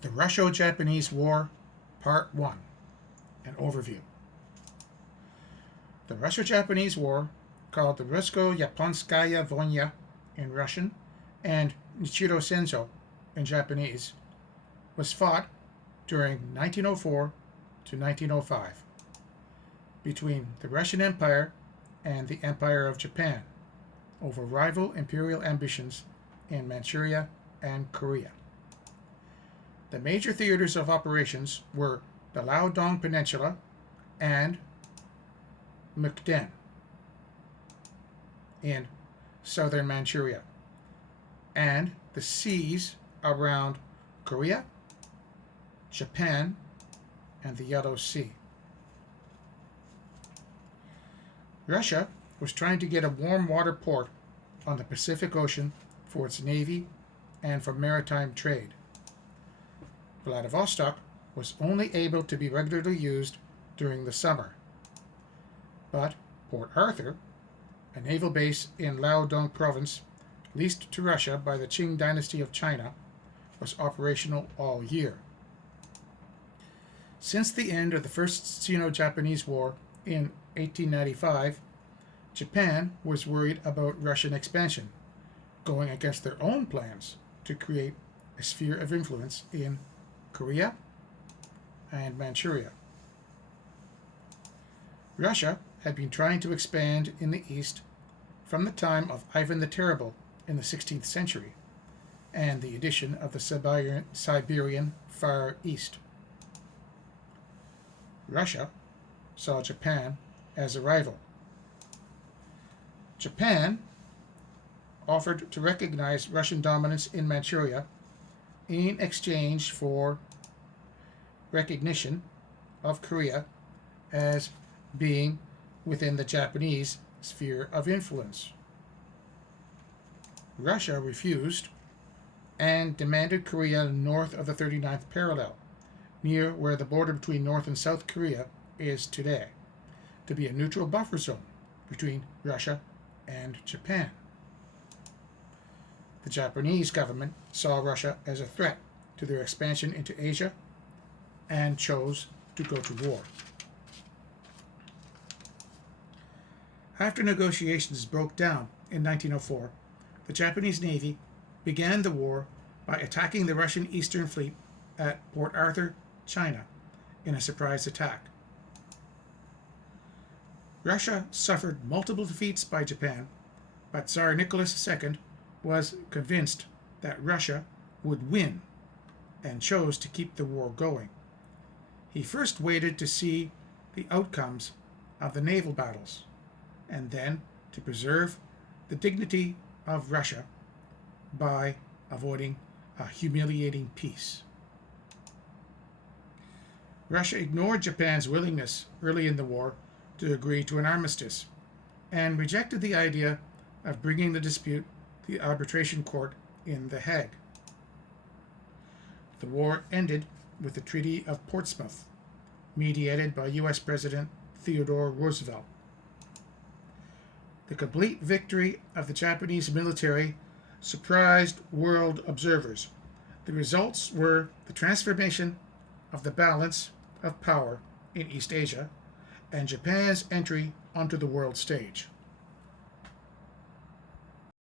The Russo-Japanese War, Part 1, an overview. The Russo-Japanese War, called the Rusko-Yaponskaya Vojna in Russian and Nichiro Senzo in Japanese, was fought during 1904 to 1905 between the Russian Empire and the Empire of Japan over rival imperial ambitions in Manchuria and Korea. The major theaters of operations were the Liaodong Peninsula and Mukden in southern Manchuria, and the seas around Korea, Japan, and the Yellow Sea. Russia was trying to get a warm water port on the Pacific Ocean for its navy and for maritime trade. Vladivostok was only able to be regularly used during the summer, but Port Arthur, a naval base in Liaodong province leased to Russia by the Qing dynasty of China, was operational all year. Since the end of the First Sino-Japanese War in 1895, Japan was worried about Russian expansion, going against their own plans to create a sphere of influence in Korea and Manchuria. Russia had been trying to expand in the east from the time of Ivan the Terrible in the 16th century and the addition of the Siberian Far East. Russia saw Japan as a rival. Japan offered to recognize Russian dominance in Manchuria in exchange for recognition of Korea as being within the Japanese sphere of influence. Russia refused and demanded Korea north of the 39th parallel, near where the border between North and South Korea is today, to be a neutral buffer zone between Russia and Japan. The Japanese government saw Russia as a threat to their expansion into Asia and chose to go to war. After negotiations broke down in 1904, the Japanese Navy began the war by attacking the Russian Eastern Fleet at Port Arthur, China, in a surprise attack. Russia suffered multiple defeats by Japan, but Tsar Nicholas II was convinced that Russia would win and chose to keep the war going. He first waited to see the outcomes of the naval battles, and then to preserve the dignity of Russia by avoiding a humiliating peace. Russia ignored Japan's willingness early in the war to agree to an armistice and rejected the idea of bringing the dispute to the arbitration court in The Hague. The war ended with the Treaty of Portsmouth, mediated by U.S. President Theodore Roosevelt. The complete victory of the Japanese military surprised world observers. The results were the transformation of the balance of power in East Asia and Japan's entry onto the world stage.